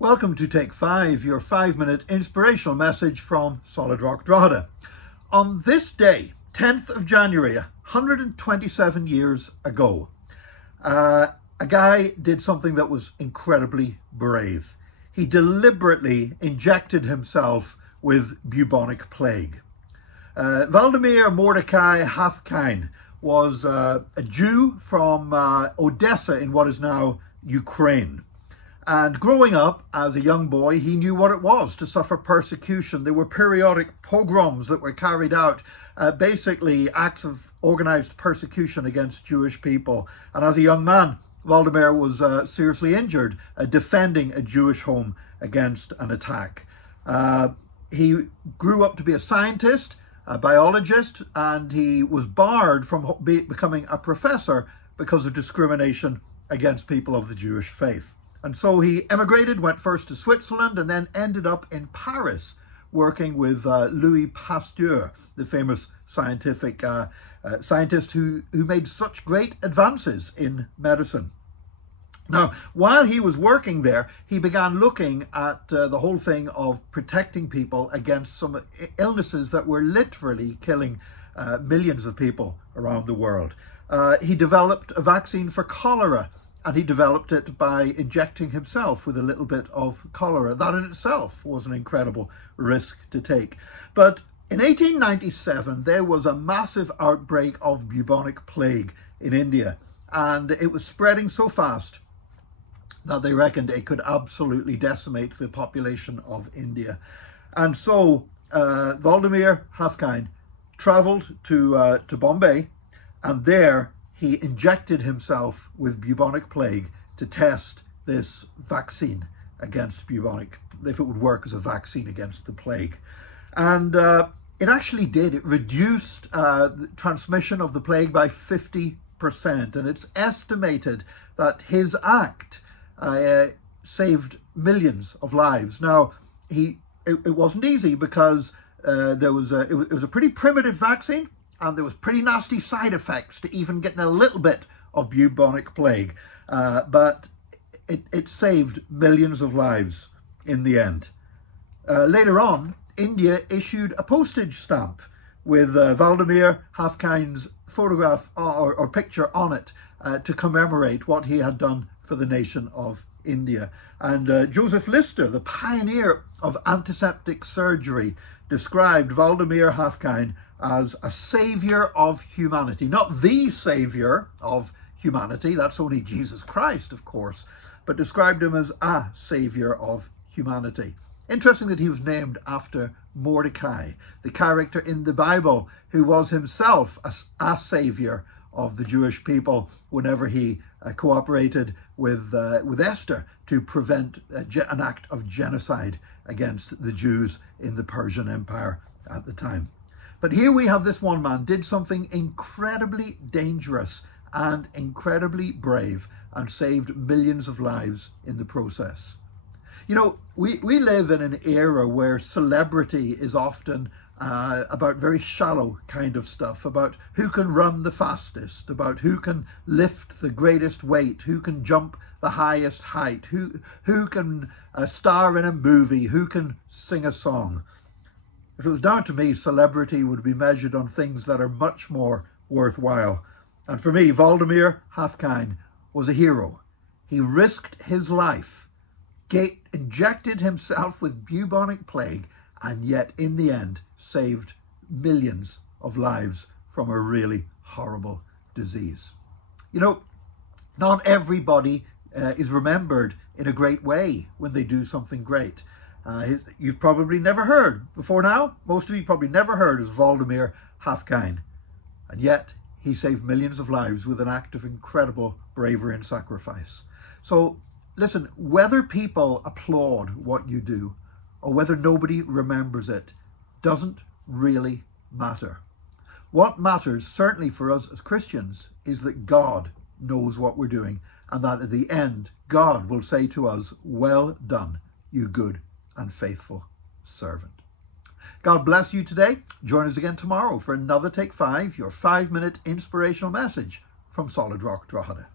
Welcome to Take 5, your 5-minute inspirational message from Solid Rock Drogheda. On this day, 10th of January, 127 years ago, a guy did something that was incredibly brave. He deliberately injected himself with bubonic plague. Waldemar Mordecai Hafkine was a Jew from Odessa in what is now Ukraine. And growing up as a young boy, he knew what it was to suffer persecution. There were periodic pogroms that were carried out, basically acts of organized persecution against Jewish people. And as a young man, Waldemar was seriously injured defending a Jewish home against an attack. He grew up to be a scientist, a biologist, and he was barred from becoming a professor because of discrimination against people of the Jewish faith. And so he emigrated, went first to Switzerland, and then ended up in Paris working with Louis Pasteur, the famous scientific scientist who made such great advances in medicine. Now, while he was working there, he began looking at the whole thing of protecting people against some illnesses that were literally killing millions of people around the world. He developed a vaccine for cholera, and he developed it by injecting himself with a little bit of cholera. That in itself was an incredible risk to take. But in 1897, there was a massive outbreak of bubonic plague in India, and it was spreading so fast that they reckoned it could absolutely decimate the population of India. And so Waldemar Hafkine traveled to Bombay, and there he injected himself with bubonic plague to test this vaccine against bubonic, if it would work as a vaccine against the plague. And it actually did. It reduced the transmission of the plague by 50%. And it's estimated that his act saved millions of lives. Now, it wasn't easy because it was a pretty primitive vaccine, and there was pretty nasty side effects to even getting a little bit of bubonic plague. But it saved millions of lives in the end. Later on, India issued a postage stamp with Waldemar Hafkine's photograph or picture on it to commemorate what he had done for the nation of India. And Joseph Lister, the pioneer of antiseptic surgery, described Waldemar Hafkine as a savior of humanity. Not the savior of humanity, that's only Jesus Christ, of course, but described him as a savior of humanity. Interesting that he was named after Mordecai, the character in the Bible who was himself a savior of the Jewish people whenever he cooperated with Esther to prevent an act of genocide against the Jews in the Persian Empire at the time. But here we have this one man did something incredibly dangerous and incredibly brave and saved millions of lives in the process. You know, we live in an era where celebrity is often about very shallow kind of stuff, about who can run the fastest, about who can lift the greatest weight, who can jump the highest height, who can star in a movie, who can sing a song. If it was down to me, celebrity would be measured on things that are much more worthwhile. And for me, Waldemar Hafkine was a hero. He risked his life, injected himself with bubonic plague, and yet in the end saved millions of lives from a really horrible disease. You know, not everybody is remembered in a great way when they do something great. You've probably never heard before now. Most of you probably never heard of Waldemar Hafkine, and yet he saved millions of lives with an act of incredible bravery and sacrifice. So listen, whether people applaud what you do or whether nobody remembers it doesn't really matter. What matters, certainly for us as Christians, is that God knows what we're doing, and that at the end, God will say to us, "Well done, you good and faithful servant." God bless you today. Join us again tomorrow for another Take 5, your 5-minute inspirational message from Solid Rock Drogheda.